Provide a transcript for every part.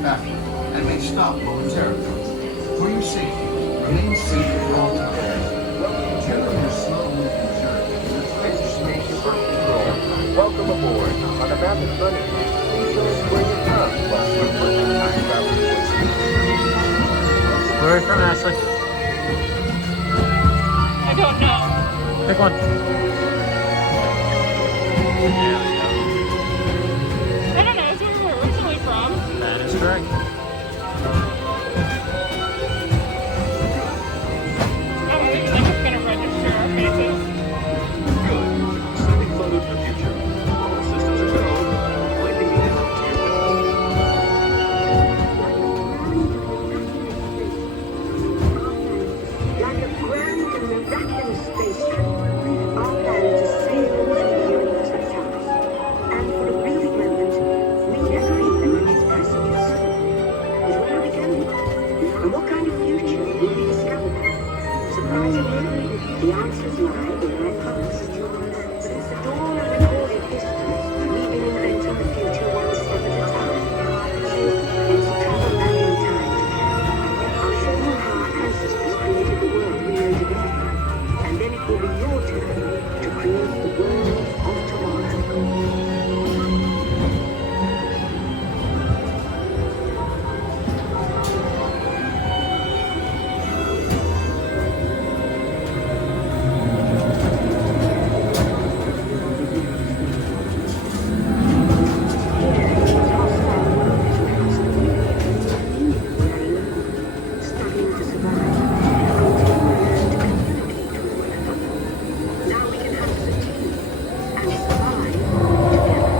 mapping and may stop momentarily. For your safety, remain seated at all times. During your slow-moving journey, respect Spaceship Earth control. Welcome aboard. On the map in front of you, please show us where you're from while switching time travel towards you. Where are you from, Ashley? I don't know. Pick one. I don't know. It's where we're originally from. That is correct. I don't even think it's going to register our faces. Good. Sending photo to the future. All systems are go. Wiping the image to your Like a grand and miraculous space trip, our plan is to sail through the universe of time. And for a brief moment, we never even met its passengers. But where are we going? And what kind of future will we discover there? Surprisingly, the answers lie in our past. Since the dawn of recorded history, we've been inventing the future one step at a time. Hence, travel back in time together. I'll show you how our ancestors created the world we know today. And then it will be your turn to create the world of tomorrow. Struggling to survive. Now we can have as a team and survive together.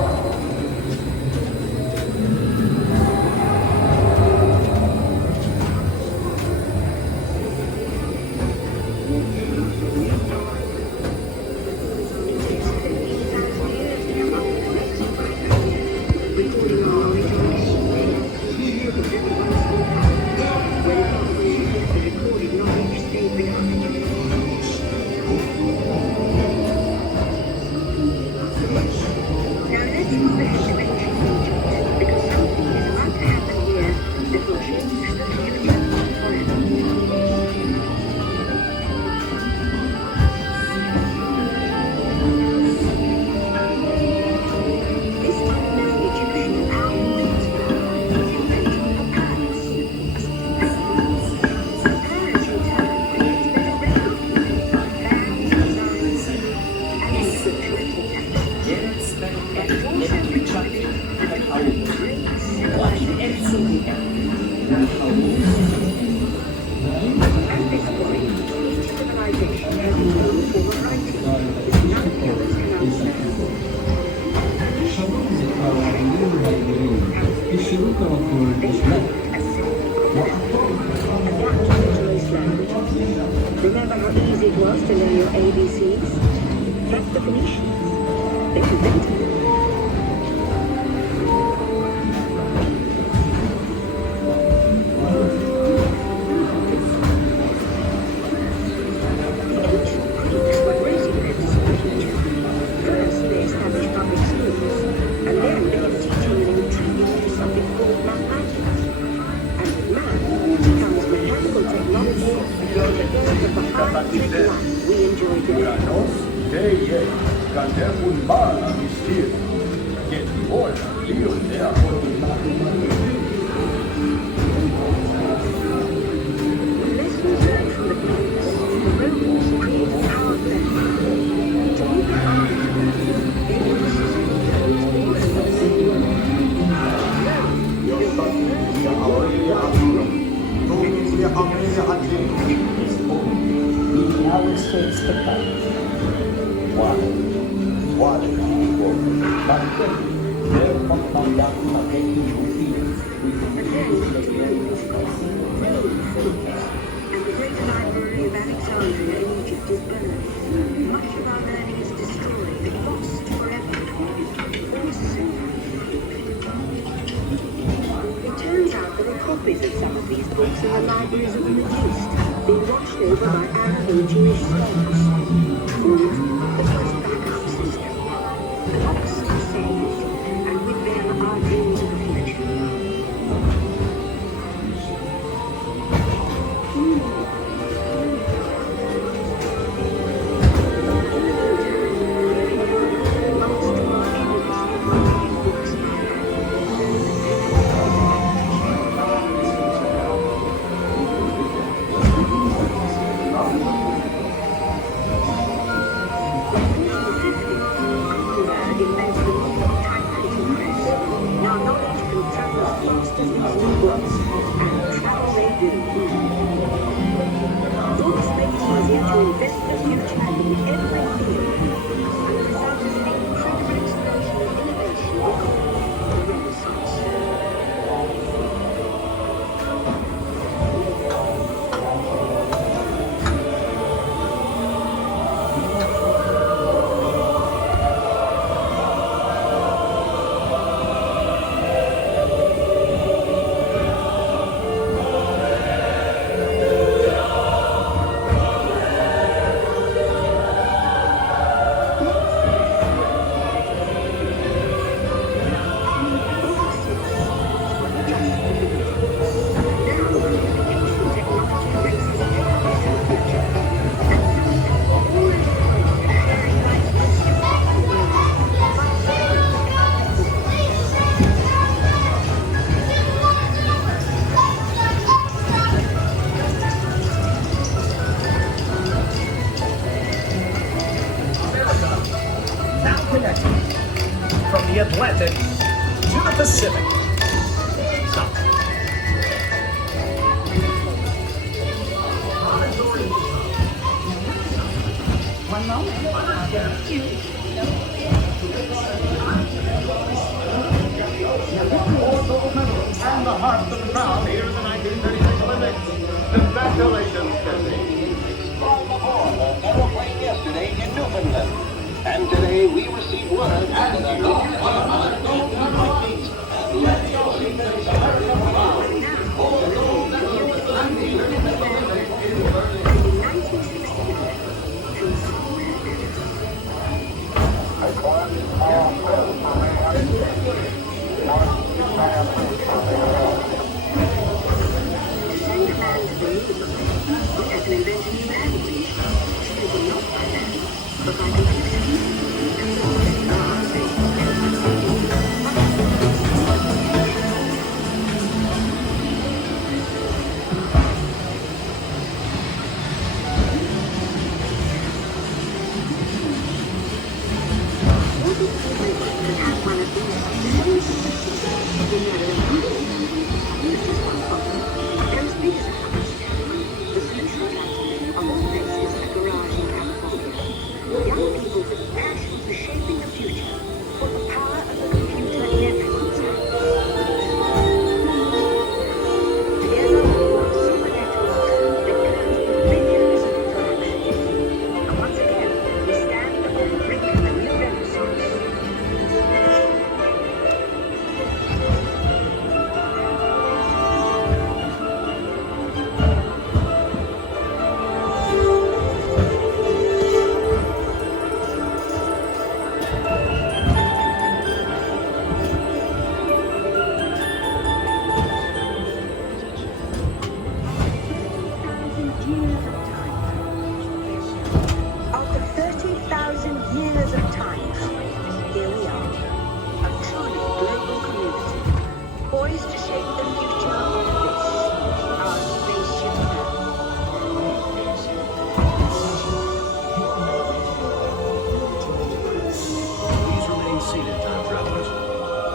Recording our original when the recorded knowledge stayed behind. Now let's move ahead to ancient Egypt, because something is about to happen here that will change the future forever. This unknown Egyptian alchemist invented a palace. The palace in turn creates better rain, fans, designs, and instant triple but it also produced a great civilization. At this point, each civilization has its own form of writing, which none of the others can understand. They wrote a simple alphabet, adapted to most languages. Remember how easy it was to learn your ABCs? That's the Phoenicians. They invented them. The ancient Greeks were great inventors of literature. First, they established public schools, and then began teaching and introduced something called mathematics. And with math comes mechanical technology and the birth of the high-tech life we enjoy today. Cadê o mar a vestir? Que olha, Rio dela. Lessons learned from the Greeks, the Romans created power plants. To make the army, they used a system that was more and the great library of Alexandria in Egypt is burned. Much of our learning is destroyed, lost forever. Or soon. It turns out there are copies of some of these books in the libraries of the reduced, being watched over by Afro-Jewish scholars. Called the first backup system. Books are saved, and with them our dreams of the future. of these new books, and travel they do. Thought space was here to invent the future in every field, and the result is an incredible explosion of innovation we call the Renaissance. Now connecting from the Atlantic to the Pacific. One moment. And the heart of the crowd here in the 1936 Olympics. Congratulations, Jesse. From aboard the aeroplane yesterday in Newfoundland. And today we received word that the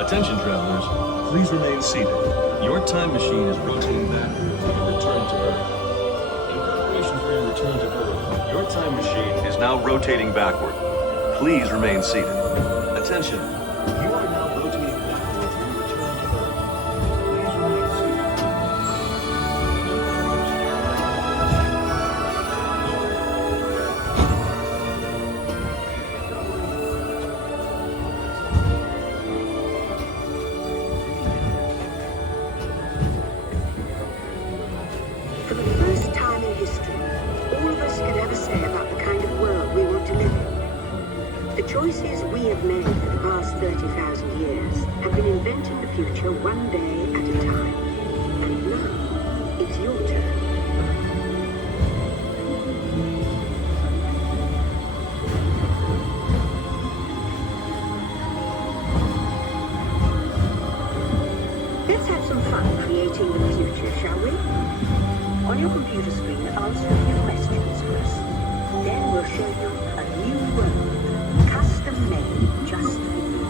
Attention travelers, please remain seated. Your time machine is rotating backwards to your return to Earth. In preparation for your return to Earth, your time machine is now rotating backward. Please remain seated. Attention, you are now rotating backward to your return to Earth. Please remain seated. For the first time in history, all of us can have a say about the kind of world we want to live in. The choices we have made for the past 30,000 years have been inventing the future one day at a time. And now, it's your turn. Let's have some fun creating the future, shall we? On your computer screen, answer a few questions first. Then we'll show you a new world, custom made just for you.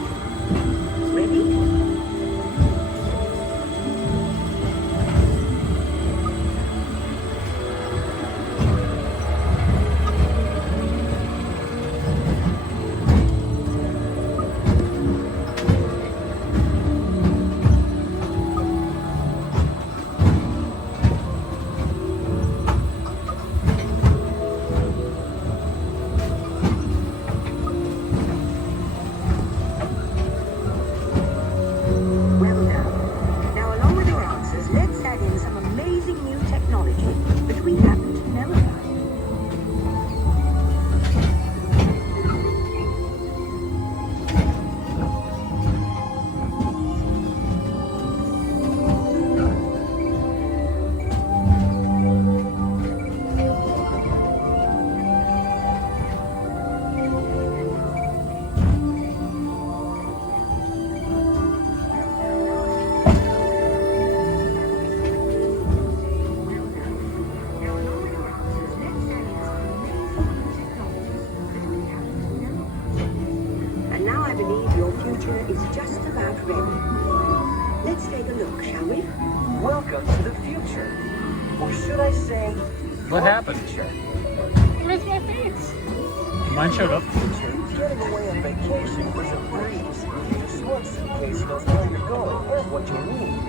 Ready? ready. Let's take a look, shall we? Welcome to the future. Or should I say, What your happened? future. Where's my face? Mine showed up. Getting away on vacation was a breeze. Just one suitcase knows where you're going and what you need.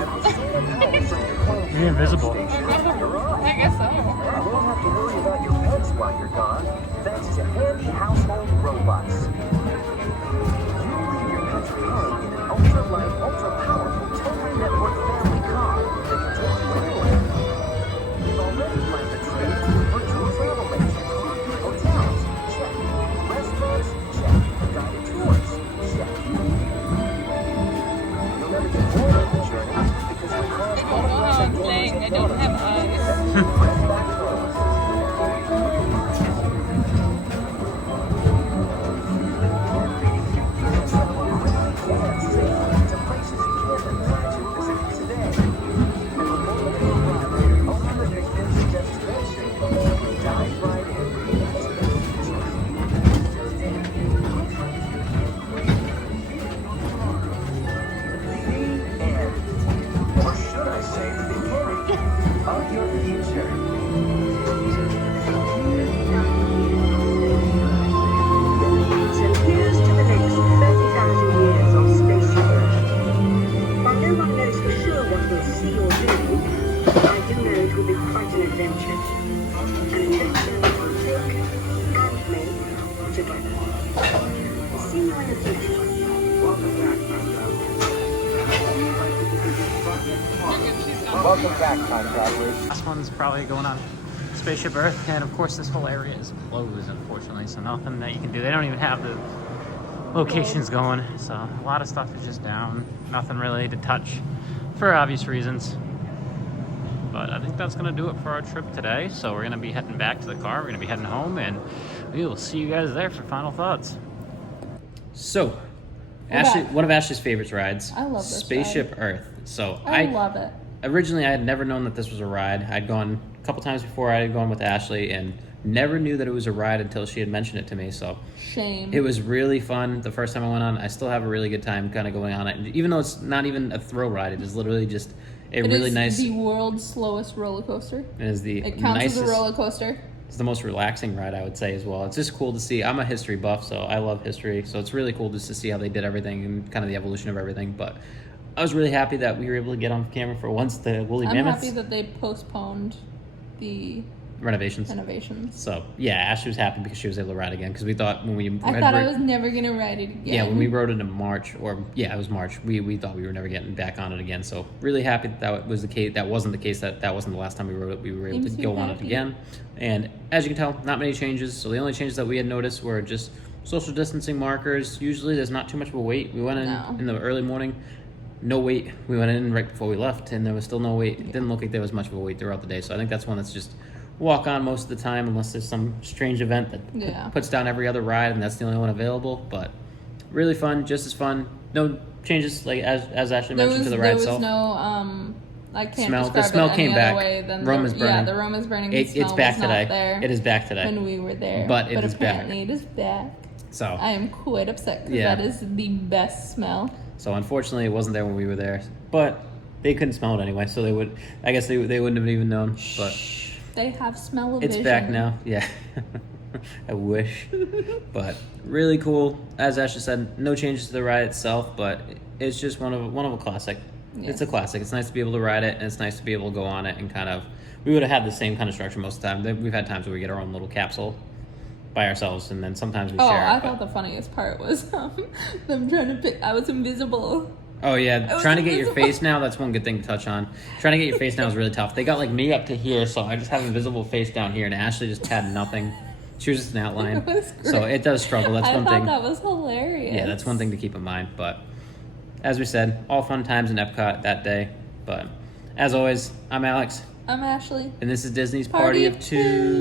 And with solar power from your plane's You're invisible. station, you're on. I guess so. You won't have to worry about your pets while you're gone, thanks to handy household robots. You leave your pet's home in an ultra-light, ultra-powerful, totally networked family car that can take you anywhere. You've already planned a trip to virtual travel mansion. Hotels, check. Restaurants, check. Guided tours, check. You'll never get bored on the journey because your car's Oh, I'm saying I don't have eyes. right back home. So here's to the next 30,000 years of Spaceship Earth. While no one knows for sure what we'll see or do, I do know it will be quite an adventure. An adventure that will take and make together. See you in the future. Welcome back, time travelers. Last one's probably going on Spaceship Earth, and of course this whole area is closed, unfortunately, so nothing that you can do. They don't even have the locations going, so a lot of stuff is just down. Nothing really to touch for obvious reasons. But I think that's gonna do it for our trip today. So we're gonna be heading back to the car, we're gonna be heading home, and we will see you guys there for final thoughts. So, Ashley, one of Ashley's favorite rides. I love this Spaceship Earth. So I love it. Originally, I had never known that this was a ride. I'd gone a couple times before. I had gone with Ashley and never knew that it was a ride until she had mentioned it to me. So Shame. it was really fun the first time I went on. I still have a really good time kind of going on it. And even though it's not even a thrill ride, it is literally just a It really is nice. the world's slowest roller coaster. It is the It counts nicest. as a roller coaster. It's the most relaxing ride, I would say, as well. It's just cool to see. I'm a history buff, so I love history. So it's really cool just to see how they did everything and kind of the evolution of everything. But I was really happy that we were able to get on camera for once the woolly I'm mammoths happy that they postponed the renovations. renovations. So yeah, Ashley was happy because she was able to ride again. Because we thought when we I thought I was never gonna ride it again. yeah, when we rode it in March, or yeah, it was March. We thought we were never getting back on it again. So really happy that was the case. That wasn't the case. That wasn't the last time we rode it. We were able I'm to so go on it happy. again. And as you can tell, not many changes. So the only changes that we had noticed were just social distancing markers. Usually there's not too much of a wait. We went in the early morning. No wait. We went in right before we left, and there was still no wait. It didn't look like there was much of a wait throughout the day. So I think that's one that's just walk on most of the time, unless there's some strange event that puts down every other ride, and that's the only one available. But really fun, just as fun. No changes, like as Ashley mentioned, to the ride itself. There was no I can't Smell. describe The smell it came any back. other way than Room is burning. Yeah, the room is burning. The It's smell back was today. Not there It is back today. when we were there, But it is back. apparently it is back. So I am quite upset because Yeah. that is the best smell. So unfortunately, it wasn't there when we were there, but they couldn't smell it anyway. So they would. I guess they wouldn't have even known. But They have smell-o-vision. it's back now. Yeah. I wish. But really cool. As Ashley said, no changes to the ride itself, but it's just one of a classic. It's a classic. It's nice to be able to ride it, and it's nice to be able to go on it and kind of. We would have had the same kind of structure most of the time. We've had times where we get our own little capsule by ourselves, and then sometimes we share. I it, but- thought the funniest part was them trying to pick. I was invisible. Oh yeah, trying to get your face now, that's one good thing to touch on. Trying to get your face now is really tough. They got like me up to here, so I just have a visible face down here, and Ashley just had nothing. She was just an outline. It was So great. it does struggle. That's one I thought thing. that was hilarious. Yeah, that's one thing to keep in mind. But as we said, all fun times in EPCOT that day. But as always, I'm Alex, I'm Ashley. and this is Disney's Party of Two.